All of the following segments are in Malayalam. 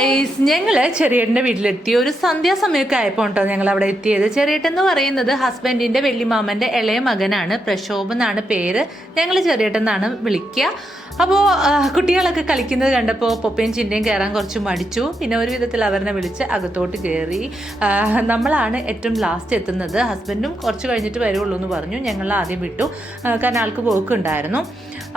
ഗൈസ്, ഞങ്ങള് ചെറിയേട്ടൻ്റെ വീട്ടിലെത്തി. ഒരു സന്ധ്യാസമയമൊക്കെ ആയപ്പോൾ കേട്ടോ ഞങ്ങൾ അവിടെ എത്തിയത്. ചെറിയേട്ടൻ എന്ന് പറയുന്നത് ഹസ്ബൻഡിന്റെ വല്യമാമന്റെ ഇളയ മകനാണ്. പ്രശോഭ് എന്നാണ് പേര്. ഞങ്ങൾ ചെറിയേട്ടൻ എന്നാണ് വിളിക്കുക. അപ്പോൾ കുട്ടികളൊക്കെ കളിക്കുന്നത് കണ്ടപ്പോൾ പൊപ്പയും ചിന്തയും കയറാൻ കുറച്ച് മടിച്ചു. പിന്നെ ഒരു വിധത്തിൽ അവരെ വിളിച്ച് അകത്തോട്ട് കയറി. നമ്മളാണ് ഏറ്റവും ലാസ്റ്റ് എത്തുന്നത്. ഹസ്ബൻഡും കുറച്ച് കഴിഞ്ഞിട്ട് വരുള്ളൂ എന്ന് പറഞ്ഞു. ഞങ്ങൾ ആദ്യം വിട്ടു, കാരണം ആൾക്ക് പോക്കുണ്ടായിരുന്നു.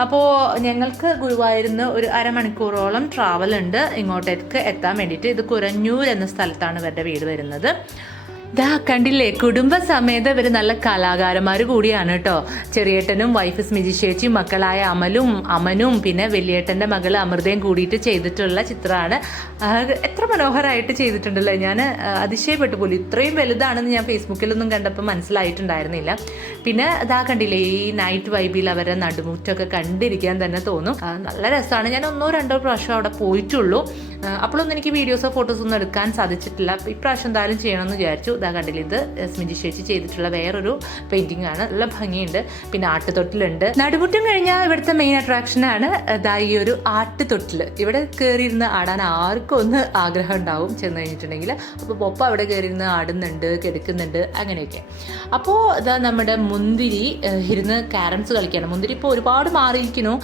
അപ്പോൾ ഞങ്ങൾക്ക് ഗുരുവായൂരിന്ന് ഒരു അരമണിക്കൂറോളം ട്രാവൽ ഉണ്ട് ഇങ്ങോട്ടേക്ക് എത്താൻ വേണ്ടിയിട്ട്. ഇത് കുരഞ്ഞൂർ എന്ന സ്ഥലത്താണ് ഇവരുടെ വീട് വരുന്നത്. ദാ കണ്ടില്ലേ, കുടുംബസമേതം ഇവർ നല്ല കലാകാരന്മാർ കൂടിയാണ് കേട്ടോ. ചെറിയേട്ടനും വൈഫ് സ്മിജി ചേച്ചിയും മക്കളായ അമനും പിന്നെ വലിയേട്ടൻ്റെ മകൾ അമൃതയും കൂടിയിട്ട് ചെയ്തിട്ടുള്ള ചിത്രമാണ്. എത്ര മനോഹരമായിട്ട് ചെയ്തിട്ടുണ്ടല്ലോ. ഞാൻ അതിശയപ്പെട്ടു പോലും. ഇത്രയും വലുതാണെന്ന് ഞാൻ ഫേസ്ബുക്കിലൊന്നും കണ്ടപ്പോൾ മനസ്സിലായിട്ടുണ്ടായിരുന്നില്ല. പിന്നെ ദാ കണ്ടില്ലേ, ഈ നൈറ്റ് വൈബിൽ അവരെ നടുമുറ്റൊക്കെ കണ്ടിരിക്കാൻ തന്നെ തോന്നും. നല്ല രസമാണ്. ഞാൻ 1-2 പ്രാവശ്യം അവിടെ പോയിട്ടുള്ളൂ. അപ്പോഴൊന്നും എനിക്ക് വീഡിയോസോ ഫോട്ടോസോ ഒന്നും എടുക്കാൻ സാധിച്ചിട്ടില്ല. ഇപ്രാവശ്യം എന്തായാലും ചെയ്യണമെന്ന് വിചാരിച്ചു. ഇതാ കണ്ടില്ല, ഇത് സ്മിജി ചേച്ചി ചെയ്തിട്ടുള്ള വേറൊരു പെയിന്റിംഗ് ആണ്. നല്ല ഭംഗിയുണ്ട്. പിന്നെ ആട്ടുതൊട്ടിലുണ്ട്. നടുമുറ്റം കഴിഞ്ഞാൽ ഇവിടുത്തെ മെയിൻ അട്രാക്ഷനാണ് ഇതാ ഈ ഒരു ആട്ടുതൊട്ടിൽ. ഇവിടെ കയറിയിരുന്ന് ആടാൻ ആർക്കും ഒന്ന് ആഗ്രഹം ഉണ്ടാവും ചെന്ന് കഴിഞ്ഞിട്ടുണ്ടെങ്കിൽ. അപ്പോൾ പൊപ്പ അവിടെ കയറിയിരുന്ന് ആടുന്നുണ്ട്, കിടക്കുന്നുണ്ട്, അങ്ങനെയൊക്കെ. അപ്പോൾ ഇതാ നമ്മുടെ മുന്തിരി ഇരുന്ന് ക്യാരംസ് കളിക്കുകയാണ്. മുന്തിരി ഇപ്പോൾ ഒരുപാട് മാറിയിരിക്കുന്നു.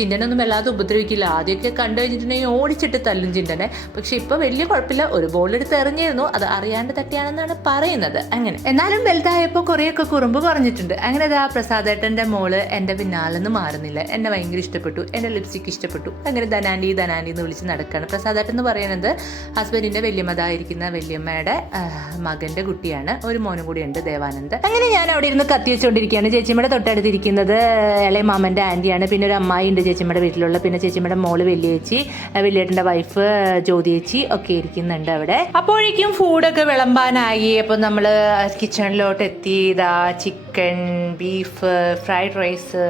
ചിന്തനൊന്നും വല്ലാതെ ഉപദ്രവിക്കില്ല. ആദ്യമൊക്കെ കണ്ടു കഴിഞ്ഞിട്ടുണ്ടെങ്കിൽ ഓടിച്ചിട്ട് തല്ലും ചിന്തനെ. പക്ഷെ ഇപ്പോൾ വലിയ കുഴപ്പമില്ല. ഒരു ബോളെടുത്ത് എറിഞ്ഞിരുന്നു, അത് അറിയാണ്ട് തട്ടിയാണെന്നാണ് പറയുന്നത്. അങ്ങനെ എന്നാലും വലുതായപ്പോൾ കുറേയൊക്കെ കുറുമ്പ് പറഞ്ഞിട്ടുണ്ട്. അങ്ങനെ ഇതാ പ്രസാദേട്ടൻ്റെ മോള് എൻ്റെ പിന്നാലെന്ന് മാറുന്നില്ല. എന്നെ ഭയങ്കര ഇഷ്ടപ്പെട്ടു, എൻ്റെ ലിപ്സ്റ്റിക് ഇഷ്ടപ്പെട്ടു. അങ്ങനെ ധനാൻഡി എന്ന് വിളിച്ച് നടക്കുകയാണ്. പ്രസാദേട്ടൻ എന്ന് പറയുന്നത് ഹസ്ബൻഡിൻ്റെ വല്യമ്മതായിരിക്കുന്ന വല്യമ്മയുടെ മകൻ്റെ കുട്ടിയാണ്. ഒരു മോനും കൂടിയുണ്ട്, ദേവാനന്ദ്. അങ്ങനെ ഞാൻ അവിടെ ഇരുന്ന് കത്തി വെച്ചുകൊണ്ടിരിക്കുകയാണ്. ചേച്ചിമ്മയുടെ തൊട്ടടുത്തിരിക്കുന്നത് ഇളയ മാമൻ്റെ ആൻറ്റിയാണ്. പിന്നെ ഒരു അമ്മായി ഉണ്ട് ചേച്ചിമ്മയുടെ വീട്ടിലുള്ള. പിന്നെ ചേച്ചിമ്മയുടെ മോള് വലിയേച്ചി, വലിയേട്ടൻ്റെ വൈഫ് ജ്യോതിയേച്ചി ഒക്കെ ഇരിക്കുന്നുണ്ട് അവിടെ. അപ്പോഴേക്കും ഫുഡൊക്കെ വിളമ്പാനായി. അപ്പോൾ നമ്മൾ കിച്ചണിലോട്ട് എത്തി. ഇതാ chicken, beef, fried rice,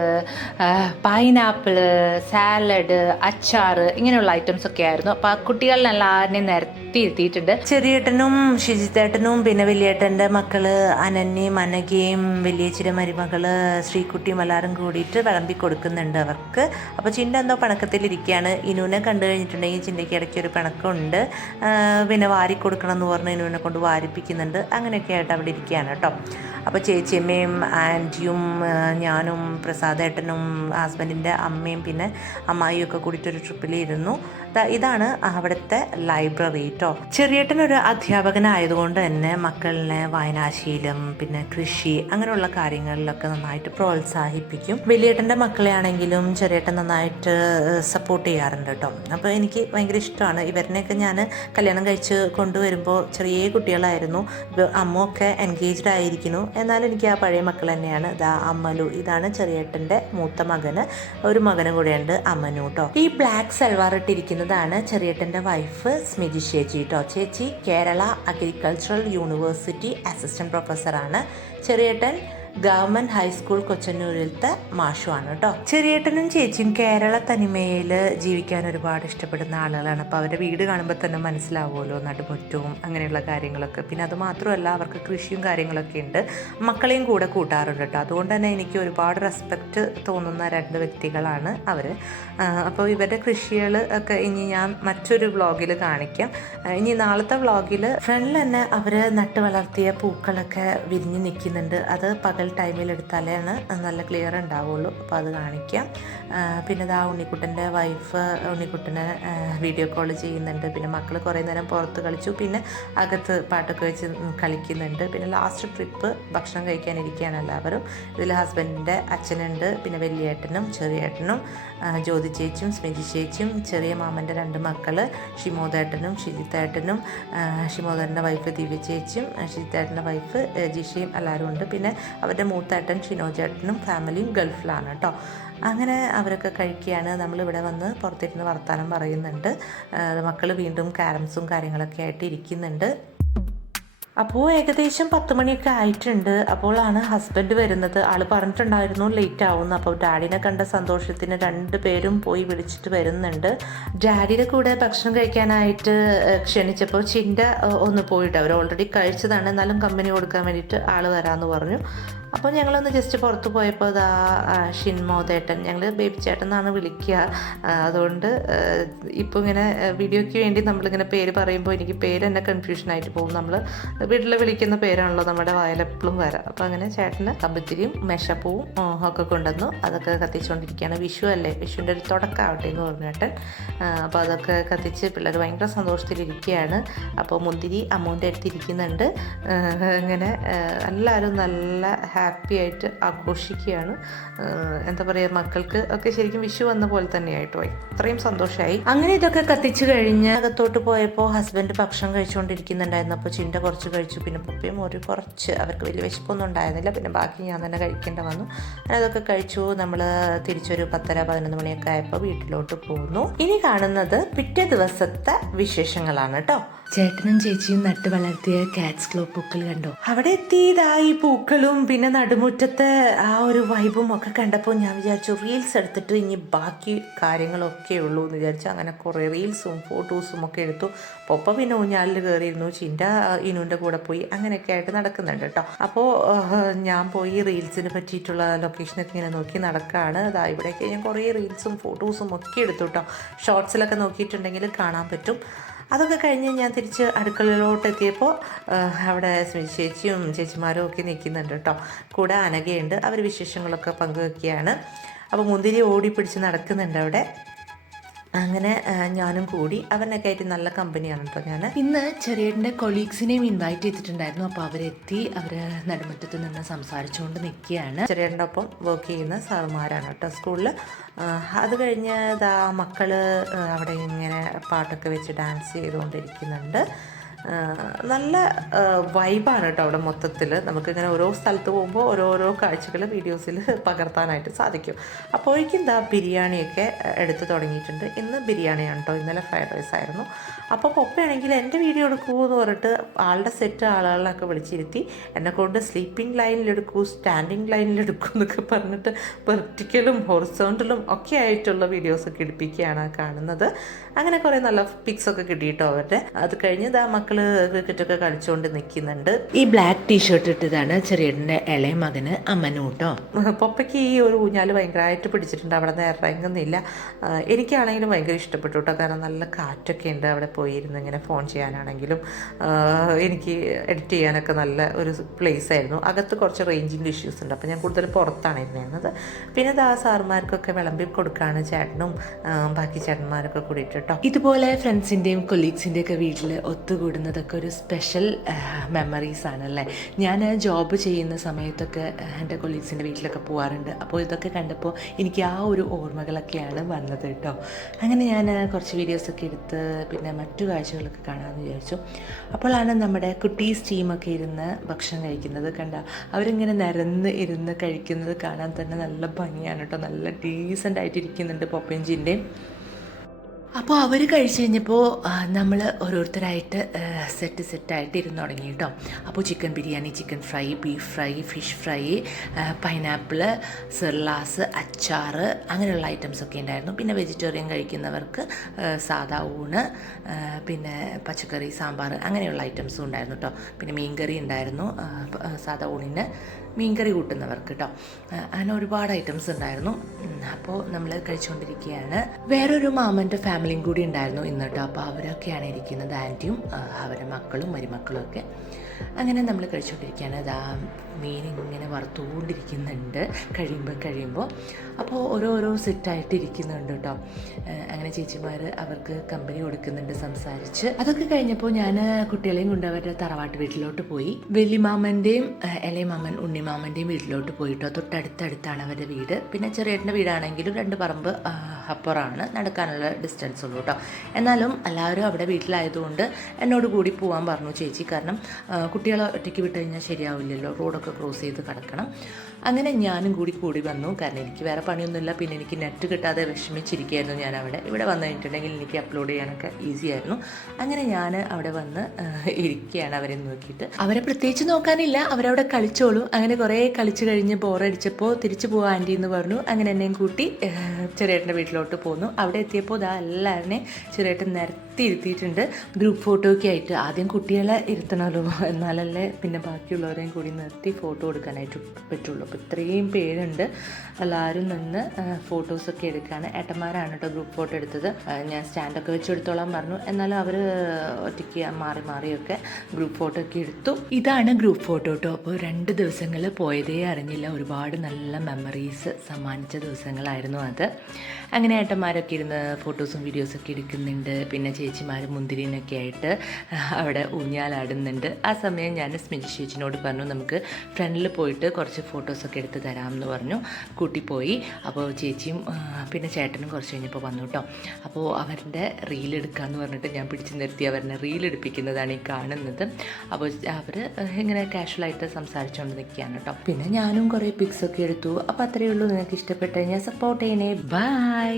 pineapple, salad, അച്ചാർ, ഇങ്ങനെയുള്ള ഐറ്റംസ് ഒക്കെ ആയിരുന്നു. അപ്പോൾ ആ കുട്ടികളെല്ലാവരെയും നിരത്തി ഇരുത്തിയിട്ടുണ്ട്. ചെറിയേട്ടനും ഷിജിത്തേട്ടനും പിന്നെ വലിയേട്ടൻ്റെ മക്കള് അനന്യയും അനഘയും വലിയേച്ചിയുടെ മരുമകള് ശ്രീകുട്ടിയും എല്ലാവരും കൂടിയിട്ട് വിളമ്പി കൊടുക്കുന്നുണ്ട് അവർക്ക്. അപ്പോൾ ചിന്ന എന്തോ പണക്കത്തിലിരിക്കുകയാണ്. ഇനുവിനെ കണ്ടു കഴിഞ്ഞിട്ടുണ്ടെങ്കിൽ ചിന്തയ്ക്ക് ഇടയ്ക്ക് ഒരു പിണക്കമുണ്ട്. പിന്നെ വാരി കൊടുക്കണം എന്ന് പറഞ്ഞ് ഇനുവിനെ കൊണ്ട് വാരിപ്പിക്കുന്നുണ്ട്. അങ്ങനെയൊക്കെ ആയിട്ട് അവിടെ ഇരിക്കുകയാണ് കേട്ടോ. അപ്പോൾ ചേച്ചിയമ്മയും ആൻറ്റിയും ഞാനും പ്രസാദേട്ടനും ഹസ്ബൻഡിൻ്റെ അമ്മയും പിന്നെ അമ്മായിയും ഒക്കെ കൂടിയിട്ടൊരു ട്രിപ്പിലിരുന്നു. ഇതാണ് അവിടുത്തെ ലൈബ്രറി കേട്ടോ. ചെറിയേട്ടനൊരു അധ്യാപകനായതുകൊണ്ട് തന്നെ മക്കളിനെ വായനാശീലം പിന്നെ കൃഷി അങ്ങനെയുള്ള കാര്യങ്ങളിലൊക്കെ നന്നായിട്ട് പ്രോത്സാഹിപ്പിക്കും. വലിയേട്ടൻ്റെ മക്കളെ ആണെങ്കിലും ചെറിയേട്ടൻ നന്നായിട്ട് സപ്പോർട്ട് ചെയ്യാറുണ്ട് കേട്ടോ. അപ്പോൾ എനിക്ക് ഭയങ്കര ഇഷ്ടമാണ്. ഇവരിനെയൊക്കെ ഞാൻ കല്യാണം കഴിച്ച് കൊണ്ടുവരുമ്പോൾ ചെറിയ കുട്ടികളായിരുന്നു. അമ്മയൊക്കെ എൻഗേജ്ഡ് ആയിരിക്കുന്നു. എന്നാലും എനിക്ക് ആ പഴയ മക്കൾ തന്നെയാണ്. ഇതാ അമ്മലു, ഇതാണ് ചെറിയേട്ടൻ്റെ മൂത്ത മകന്. ഒരു മകനും കൂടെയുണ്ട്, അമ്മനു കേട്ടോ. ഈ ബ്ലാക്ക് സൽവാർ ഇട്ടിരിക്കുന്നതാണ് ചെറിയേട്ടൻ്റെ വൈഫ് സ്മിജി ചേച്ചി കേട്ടോ. ചേച്ചി കേരള അഗ്രികൾച്ചറൽ യൂണിവേഴ്സിറ്റി അസിസ്റ്റന്റ് പ്രൊഫസറാണ്. ചെറിയേട്ടൻ ഗവൺമെൻറ് ഹൈസ്കൂൾ കൊച്ചന്നൂരിലത്തെ മാഷുമാണ് കേട്ടോ. ചെറിയേട്ടനും ചേച്ചിയും കേരള തനിമയിൽ ജീവിക്കാൻ ഒരുപാട് ഇഷ്ടപ്പെടുന്ന ആളുകളാണ്. അപ്പോൾ അവരുടെ വീട് കാണുമ്പോൾ തന്നെ മനസ്സിലാവുമല്ലോ, നടുമുറ്റവും അങ്ങനെയുള്ള കാര്യങ്ങളൊക്കെ. പിന്നെ അത് മാത്രമല്ല, അവർക്ക് കൃഷിയും കാര്യങ്ങളൊക്കെ ഉണ്ട്. മക്കളെയും കൂടെ കൂട്ടാറുണ്ട് കേട്ടോ. അതുകൊണ്ട് തന്നെ എനിക്ക് ഒരുപാട് റെസ്പെക്റ്റ് തോന്നുന്ന 2 വ്യക്തികളാണ് അവർ. അപ്പോൾ ഇവരുടെ കൃഷികൾ ഒക്കെ ഇനി ഞാൻ മറ്റൊരു വ്ളോഗിൽ കാണിക്കാം. ഇനി നാളത്തെ വ്ളോഗിൽ ഫ്രണ്ടിൽ തന്നെ അവർ നട്ട് വളർത്തിയ പൂക്കളൊക്കെ വിരിഞ്ഞ് നിൽക്കുന്നുണ്ട്. അത് പകൽ ടൈമിൽ എടുത്താലാണ് നല്ല ക്ലിയർ ഉണ്ടാവുള്ളൂ. അപ്പോൾ അത് കാണിക്കാം. പിന്നെ ഇതാ ഉണ്ണിക്കുട്ടൻ്റെ വൈഫ് ഉണ്ണിക്കുട്ടനെ വീഡിയോ കോൾ ചെയ്യുന്നുണ്ട്. പിന്നെ മക്കൾ കുറേ നേരം പുറത്ത് കളിച്ചു. പിന്നെ അകത്ത് പാട്ടൊക്കെ വെച്ച് കളിക്കുന്നുണ്ട്. പിന്നെ ലാസ്റ്റ് ട്രിപ്പ് ഭക്ഷണം കഴിക്കാനിരിക്കുകയാണ് എല്ലാവരും. ഇതിൽ ഹസ്ബൻഡിൻ്റെ അച്ഛനുണ്ട്, പിന്നെ വലിയേട്ടനും ചെറിയേട്ടനും ജ്യോതി ചേച്ചിയും സ്മിജി ചേച്ചിയും ചെറിയ മാമൻ്റെ 2 മക്കൾ ഷിമോദേട്ടനും ഷിജിത്തേട്ടനും ഷിമോദേട്ടൻ്റെ വൈഫ് ദിവ്യ ചേച്ചിയും ഷിജിത്തേട്ടൻ്റെ വൈഫ് ജിഷയും എല്ലാവരും ഉണ്ട്. പിന്നെ അവരുടെ മൂത്തേട്ടൻ ഷിനോജേട്ടനും ഫാമിലിയും ഗൾഫിലാണ് കേട്ടോ. അങ്ങനെ അവരൊക്കെ കഴിക്കുകയാണ്. നമ്മളിവിടെ വന്ന് പുറത്തിരുന്ന് വർത്താനം പറയുന്നുണ്ട്. മക്കൾ വീണ്ടും ക്യാരംസും കാര്യങ്ങളൊക്കെ ആയിട്ട് ഇരിക്കുന്നുണ്ട്. അപ്പോൾ ഏകദേശം 10 മണിയൊക്കെ ആയിട്ടുണ്ട്. അപ്പോഴാണ് ഹസ്ബൻഡ് വരുന്നത്. ആൾ പറഞ്ഞിട്ടുണ്ടായിരുന്നു ലേറ്റ് ആവുന്നു. അപ്പോൾ ഡാഡിനെ കണ്ട സന്തോഷത്തിന് 2 പേരും പോയി വിളിച്ചിട്ട് വരുന്നുണ്ട്. ഡാഡിയുടെ കൂടെ ഭക്ഷണം കഴിക്കാനായിട്ട് ക്ഷണിച്ചപ്പോൾ ചിന്ത ഒന്ന് പോയിട്ട്, അവർ ഓൾറെഡി കഴിച്ചതാണ്, എന്നാലും കമ്പനി കൊടുക്കാൻ വേണ്ടിയിട്ട് ആൾ വരാമെന്ന് പറഞ്ഞു. അപ്പോൾ ഞങ്ങളൊന്ന് ജസ്റ്റ് പുറത്ത് പോയപ്പോൾ അതാ ഷിൻമോദേട്ടൻ, ഞങ്ങൾ ബേബി ചേട്ടൻ എന്നാണ് വിളിക്കുക. അതുകൊണ്ട് ഇപ്പോൾ ഇങ്ങനെ വീഡിയോയ്ക്ക് വേണ്ടി നമ്മളിങ്ങനെ പേര് പറയുമ്പോൾ എനിക്ക് പേര് തന്നെ കൺഫ്യൂഷനായിട്ട് പോകും. നമ്മൾ വീട്ടിൽ വിളിക്കുന്ന പേരാണല്ലോ നമ്മുടെ വായിലെപ്പോഴും വരാം. അപ്പോൾ അങ്ങനെ ചേട്ടന് കമ്പിത്തിരിയും മെഷപ്പൂവും ഒക്കെ കൊണ്ടുവന്നു. അതൊക്കെ കത്തിച്ചുകൊണ്ടിരിക്കുകയാണ്. വിഷു അല്ലേ, വിഷുവിൻ്റെ ഒരു തുടക്കമാവട്ടെ എന്ന് പറഞ്ഞു ചേട്ടൻ. അപ്പോൾ അതൊക്കെ കത്തിച്ച് പിള്ളേർ ഭയങ്കര സന്തോഷത്തിലിരിക്കുകയാണ്. അപ്പോൾ മുന്തിരി അമ്മൂൻ്റെ അടുത്ത് ഇരിക്കുന്നുണ്ട്. അങ്ങനെ എല്ലാവരും നല്ല ഹാപ്പി ആയിട്ട് ആഘോഷിക്കുകയാണ്. എന്താ പറയുക, മക്കൾക്ക് ഒക്കെ ശരിക്കും വിഷു വന്ന പോലെ തന്നെയായിട്ട് പോയി, അത്രയും സന്തോഷമായി. അങ്ങനെ ഇതൊക്കെ കത്തിച്ചു കഴിഞ്ഞ് അകത്തോട്ട് പോയപ്പോൾ ഹസ്ബൻഡ് ഭക്ഷണം കഴിച്ചുകൊണ്ടിരിക്കുന്നുണ്ടായിരുന്നു. അപ്പോൾ ചിണ്ട കുറച്ച് കഴിച്ചു, പിന്നെ പപ്പയും ഒരു കുറച്ച്, അവർക്ക് വലിയ വിശപ്പൊന്നും ഉണ്ടായിരുന്നില്ല, പിന്നെ ബാക്കി ഞാൻ തന്നെ കഴിക്കേണ്ട വന്നു. അങ്ങനെ അതൊക്കെ കഴിച്ചു. നമ്മൾ തിരിച്ചൊരു 10-11 മണിയൊക്കെ ആയപ്പോൾ വീട്ടിലോട്ട് പോന്നു. ഇനി കാണുന്നത് പിറ്റേ ദിവസത്തെ വിശേഷങ്ങളാണ് കേട്ടോ. ചേട്ടനും ചേച്ചിയും നട്ട് വളർത്തിയ കാറ്റ്സ് ക്ലോ പൂക്കൾ കണ്ടോ? അവിടെ എത്തിയതായി പൂക്കളും പിന്നെ നടുമുറ്റത്തെ ആ ഒരു വൈബും ഒക്കെ കണ്ടപ്പോൾ ഞാൻ വിചാരിച്ചു റീൽസ് എടുത്തിട്ട് ഇനി ബാക്കി കാര്യങ്ങളൊക്കെ ഉള്ളൂ എന്ന് വിചാരിച്ചു. അങ്ങനെ കുറേ റീൽസും ഫോട്ടോസും ഒക്കെ എടുത്തു. പൊപ്പ പിന്നെ ഊഞ്ഞാലിൽ കയറിയിരുന്നു, ചിൻ്റെ ഇനുവിൻ്റെ കൂടെ പോയി, അങ്ങനെയൊക്കെ ആയിട്ട് നടക്കുന്നുണ്ട് കേട്ടോ. അപ്പോൾ ഞാൻ പോയി റീൽസിന് പറ്റിയിട്ടുള്ള ലൊക്കേഷനൊക്കെ ഇങ്ങനെ നോക്കി നടക്കുകയാണ്. അതാ ഇവിടെയൊക്കെ ഞാൻ കുറേ റീൽസും ഫോട്ടോസും ഒക്കെ എടുത്തു കേട്ടോ. ഷോർട്സിലൊക്കെ നോക്കിയിട്ടുണ്ടെങ്കിൽ കാണാൻ പറ്റും. അതൊക്കെ കഴിഞ്ഞ് ഞാൻ തിരിച്ച് അടുക്കളയിലോട്ട് എത്തിയപ്പോൾ അവിടെ ചേച്ചിയും ചേച്ചിമാരും ഒക്കെ നിൽക്കുന്നുണ്ട് കേട്ടോ. കൂടെ അനഘയുണ്ട്, അവർ വിശേഷങ്ങളൊക്കെ പങ്കുവെക്കുകയാണ്. അപ്പോൾ മുന്തിരി ഓടി പിടിച്ച് നടക്കുന്നുണ്ട് അവിടെ. അങ്ങനെ ഞാനും കൂടി അവനൊക്കെ ആയിട്ട് നല്ല കമ്പനിയാണ് കേട്ടോ. ഞാൻ ഇന്ന് ചെറിയേട്ടൻ്റെ കൊളീഗ്സിനെയും ഇൻവൈറ്റ് ചെയ്തിട്ടുണ്ടായിരുന്നു. അപ്പോൾ അവരെത്തി, അവർ നടുമുറ്റത്ത് നിന്ന് സംസാരിച്ചുകൊണ്ട് നിൽക്കുകയാണ്. ചെറിയേട്ടൻ്റെ ഒപ്പം വർക്ക് ചെയ്യുന്ന സാറുമാരാണ് കേട്ടോ സ്കൂളിൽ. അത് കഴിഞ്ഞ് മക്കൾ അവിടെ ഇങ്ങനെ പാട്ടൊക്കെ വെച്ച് ഡാൻസ് ചെയ്തുകൊണ്ടിരിക്കുന്നുണ്ട്. നല്ല വൈബാണ് കേട്ടോ അവിടെ മൊത്തത്തിൽ. നമുക്കിങ്ങനെ ഓരോ സ്ഥലത്ത് പോകുമ്പോൾ ഓരോരോ കാഴ്ചകൾ വീഡിയോസിൽ പകർത്താനായിട്ട് സാധിക്കും. അപ്പോഴേക്കും ബിരിയാണിയൊക്കെ എടുത്ത് തുടങ്ങിയിട്ടുണ്ട്. ഇന്ന് ബിരിയാണിയാണ് കേട്ടോ, ഇന്നലെ ഫ്രൈഡ് റൈസ് ആയിരുന്നു. അപ്പോൾ പൊപ്പയാണെങ്കിൽ എൻ്റെ വീഡിയോ എടുക്കൂ എന്ന് പറഞ്ഞിട്ട് ആളുടെ സെറ്റ് ആളുകളൊക്കെ വിളിച്ചിരുത്തി എന്നെക്കൊണ്ട് സ്ലീപ്പിംഗ് ലൈനിലെടുക്കൂ, സ്റ്റാൻഡിങ് ലൈനിലെടുക്കൂ എന്നൊക്കെ പറഞ്ഞിട്ട് വെർട്ടിക്കലും ഹൊറിസോണ്ടലും ഒക്കെ ആയിട്ടുള്ള വീഡിയോസൊക്കെ എടുപ്പിക്കുകയാണ് കാണുന്നത്. അങ്ങനെ കുറേ നല്ല പിക്സൊക്കെ കിട്ടിയിട്ടോ അവരുടെ. അത് കഴിഞ്ഞ് മക്കൾ ക്രിക്കറ്റൊക്കെ കളിച്ചുകൊണ്ട് നിൽക്കുന്നുണ്ട്. ഈ ബ്ലാക്ക് ടീഷർട്ട് ഇട്ടതാണ് ചെറിയേട്ടൻ്റെ ഇളയ മകന് അമ്മനു കേട്ടോ. പൊപ്പയ്ക്ക് ഈ ഒരു ഊഞ്ഞാൽ ഭയങ്കരമായിട്ട് പിടിച്ചിട്ടുണ്ട്, അവിടെ നിന്ന് ഇറങ്ങുന്നില്ല. എനിക്കാണെങ്കിലും ഭയങ്കര ഇഷ്ടപ്പെട്ടു കേട്ടോ, കാരണം നല്ല കാറ്റൊക്കെ ഉണ്ട്. അവിടെ പോയിരുന്ന് ഇങ്ങനെ ഫോൺ ചെയ്യാനാണെങ്കിലും എനിക്ക് എഡിറ്റ് ചെയ്യാനൊക്കെ നല്ല ഒരു പ്ലേസ് ആയിരുന്നു. അകത്ത് കുറച്ച് റേഞ്ചിൻ്റെ ഇഷ്യൂസ് ഉണ്ട്, അപ്പോൾ ഞാൻ കൂടുതൽ പുറത്താണ് ഇരുന്നത്. പിന്നെ സാറുമാർക്കൊക്കെ വിളമ്പി കൊടുക്കുകയാണ് ചേട്ടനും ബാക്കി ചേട്ടന്മാരൊക്കെ കൂടിയിട്ട് കേട്ടോ. ഇതുപോലെ ഫ്രണ്ട്സിൻ്റെയും കൊളീഗ്സിൻ്റെയും ഒക്കെ വീട്ടിൽ ഒത്തുകൂടുന്നതൊക്കെ ഒരു സ്പെഷ്യൽ മെമ്മറീസ് ആണല്ലേ. ഞാൻ ജോബ് ചെയ്യുന്ന സമയത്തൊക്കെ എൻ്റെ കൊളീഗ്സിൻ്റെ വീട്ടിലൊക്കെ പോകാറുണ്ട്. അപ്പോൾ ഇതൊക്കെ കണ്ടപ്പോൾ എനിക്ക് ആ ഒരു ഓർമ്മകളൊക്കെയാണ് വന്നത് കേട്ടോ. അങ്ങനെ ഞാൻ കുറച്ച് വീഡിയോസൊക്കെ എടുത്ത് പിന്നെ മറ്റു കാഴ്ചകളൊക്കെ കാണാമെന്ന് വിചാരിച്ചു. അപ്പോഴാണ് നമ്മുടെ കുട്ടീസ് ടീമൊക്കെ ഇരുന്ന് ഭക്ഷണം കഴിക്കുന്നത് കണ്ട. അവരിങ്ങനെ നിരന്ന് ഇരുന്ന് കഴിക്കുന്നത് കാണാൻ തന്നെ നല്ല ഭംഗിയാണ് കേട്ടോ. നല്ല ഡീസൻ്റ് ആയിട്ട് ഇരിക്കുന്നുണ്ട് പൊപ്പയും ജിൻ്റെയും. അപ്പോൾ അവർ കഴിച്ച് കഴിഞ്ഞപ്പോൾ നമ്മൾ ഓരോരുത്തരായിട്ട് സെറ്റായിട്ട് ഇരുന്ന് തുടങ്ങി കേട്ടോ. അപ്പോൾ chicken biryani, chicken fry, beef fry, fish fry, pineapple, സെർലാസ്, അച്ചാർ, അങ്ങനെയുള്ള ഐറ്റംസൊക്കെ ഉണ്ടായിരുന്നു. പിന്നെ വെജിറ്റേറിയൻ കഴിക്കുന്നവർക്ക് സാദാ ഊണ്, പിന്നെ പച്ചക്കറി, സാമ്പാർ, അങ്ങനെയുള്ള ഐറ്റംസും ഉണ്ടായിരുന്നു കേട്ടോ. പിന്നെ മീൻകറി ഉണ്ടായിരുന്നു സാദാ ഊണിന്, മീൻകറി കൂട്ടുന്നവർക്ക് കേട്ടോ. അങ്ങനെ ഒരുപാട് ഐറ്റംസ് ഉണ്ടായിരുന്നു. അപ്പോൾ നമ്മൾ കഴിച്ചുകൊണ്ടിരിക്കുകയാണ്. വേറൊരു മാമൻ്റെ ഫാമിലിയും കൂടി ഉണ്ടായിരുന്നു ഇന്ന് കേട്ടോ. അപ്പോൾ അവരൊക്കെയാണ് ഇരിക്കുന്നത്, ആൻറ്റിയും അവരുടെ മക്കളും മരുമക്കളും ഒക്കെ. അങ്ങനെ നമ്മൾ കഴിച്ചുകൊണ്ടിരിക്കുകയാണ്. മീൻ ഇങ്ങനെ വറുത്തുകൊണ്ടിരിക്കുന്നുണ്ട് കഴിയുമ്പോൾ. അപ്പോൾ ഓരോരോ സെറ്റായിട്ട് ഇരിക്കുന്നുണ്ട് കേട്ടോ. അങ്ങനെ ചേച്ചിമാർ അവർക്ക് കമ്പനി കൊടുക്കുന്നുണ്ട് സംസാരിച്ച്. അതൊക്കെ കഴിഞ്ഞപ്പോൾ ഞാൻ കുട്ടികളെയും കൊണ്ട് അവരുടെ തറവാട്ട് വീട്ടിലോട്ട് പോയി. വലിയമാമൻ്റെയും ഇളയമാമൻ ഉണ്ണിമാമൻ്റെയും വീട്ടിലോട്ട് പോയിട്ടോ. തൊട്ടടുത്തടുത്താണ് അവരുടെ വീട്. പിന്നെ ചെറിയേട്ടൻ്റെ വീടാണെങ്കിലും 2 പറമ്പ് അപ്പുറമാണ്, നടക്കാനുള്ള ഡിസ്റ്റൻസ് ഉള്ളൂ കേട്ടോ. എന്നാലും എല്ലാവരും അവിടെ വീട്ടിലായതുകൊണ്ട് എന്നോട് കൂടി പോകാൻ പറഞ്ഞു ചേച്ചി. കാരണം കുട്ടികളെ ഒറ്റയ്ക്ക് വിട്ട് കഴിഞ്ഞാൽ ശരിയാവില്ലല്ലോ, റോഡൊക്കെ ക്രോസ് ചെയ്ത് കിടക്കണം. അങ്ങനെ ഞാനും കൂടി വന്നു. കാരണം എനിക്ക് വേറെ പണിയൊന്നുമില്ല. പിന്നെ എനിക്ക് നെറ്റ് കിട്ടാതെ വിഷമിച്ചിരിക്കുകയായിരുന്നു ഞാൻ അവിടെ. ഇവിടെ വന്നു കഴിഞ്ഞിട്ടുണ്ടെങ്കിൽ എനിക്ക് അപ്ലോഡ് ചെയ്യാനൊക്കെ ഈസി ആയിരുന്നു. അങ്ങനെ ഞാൻ അവിടെ വന്ന് ഇരിക്കുകയാണ് അവരെ നോക്കിയിട്ട്. അവരെ പ്രത്യേകിച്ച് നോക്കാനില്ല, അവരവിടെ കളിച്ചോളൂ. അങ്ങനെ കുറേ കളിച്ച് കഴിഞ്ഞ് ബോറടിച്ചപ്പോൾ തിരിച്ചു പോകാൻ ആൻറ്റി എന്ന് പറഞ്ഞു. അങ്ങനെ എന്നെയും കൂട്ടി ചെറിയേട്ടൻ്റെ വീട്ടിലോട്ട് വീട്ടിലോട്ട് പോന്നു. അവിടെ എത്തിയപ്പോൾ ഇതാ എല്ലാവരെയും ചെറിയായിട്ട് ഇരുത്തിയിട്ടുണ്ട് ഗ്രൂപ്പ് ഫോട്ടോയ്ക്ക് ആയിട്ട്. ആദ്യം കുട്ടികളെ ഇരുത്തണമല്ലോ, എന്നാലല്ലേ പിന്നെ ബാക്കിയുള്ളവരെയും കൂടി നിർത്തി ഫോട്ടോ എടുക്കാനായിട്ട് പറ്റുള്ളൂ. അപ്പോൾ ഇത്രയും പേരുണ്ട്, എല്ലാവരും നിന്ന് ഫോട്ടോസൊക്കെ എടുക്കുകയാണ്. ഏട്ടന്മാരാണ് കേട്ടോ ഗ്രൂപ്പ് ഫോട്ടോ എടുത്തത്. ഞാൻ സ്റ്റാൻഡൊക്കെ വെച്ച് എടുത്തോളാൻ പറഞ്ഞു, എന്നാലും അവർ ഒറ്റയ്ക്ക് മാറിയൊക്കെ ഗ്രൂപ്പ് ഫോട്ടോ ഒക്കെ എടുത്തു. ഇതാണ് ഗ്രൂപ്പ് ഫോട്ടോ കേട്ടോ. അപ്പോൾ 2 ദിവസങ്ങൾ പോയതേ അറിഞ്ഞില്ല. ഒരുപാട് നല്ല മെമ്മറീസ് സമ്മാനിച്ച ദിവസങ്ങളായിരുന്നു അത്. അങ്ങനെ ഏട്ടന്മാരൊക്കെ ഇരുന്ന് ഫോട്ടോസും വീഡിയോസൊക്കെ എടുക്കുന്നുണ്ട്. പിന്നെ ചേച്ചിമാരും മുന്തിരിനൊക്കെ ആയിട്ട് അവിടെ ഊഞ്ഞാലാടുന്നുണ്ട്. ആ സമയം ഞാൻ സ്മിജി ചേച്ചിനോട് പറഞ്ഞു നമുക്ക് ഫ്രണ്ടിൽ പോയിട്ട് കുറച്ച് ഫോട്ടോസൊക്കെ എടുത്ത് തരാമെന്ന് പറഞ്ഞു. കൂട്ടിപ്പോയി. അപ്പോൾ ചേച്ചിയും പിന്നെ ചേട്ടനും കുറച്ച് കഴിഞ്ഞപ്പോൾ വന്നു കേട്ടോ. അപ്പോൾ അവരുടെ റീലെടുക്കാമെന്ന് പറഞ്ഞിട്ട് ഞാൻ പിടിച്ച് നിർത്തി അവരുടെ റീലെടുപ്പിക്കുന്നതാണ് ഈ കാണുന്നത്. അപ്പോൾ അവർ ഇങ്ങനെ കാഷ്വലായിട്ട് സംസാരിച്ചുകൊണ്ട് നിൽക്കുകയാണ് കേട്ടോ. പിന്നെ ഞാനും കുറേ പിക്സൊക്കെ എടുത്തു. അപ്പോൾ അത്രയേ ഉള്ളൂ. നിങ്ങൾക്ക് ഇഷ്ടപ്പെട്ട് കഴിഞ്ഞാൽ സപ്പോർട്ട് ചെയ്യണേ. ബൈ.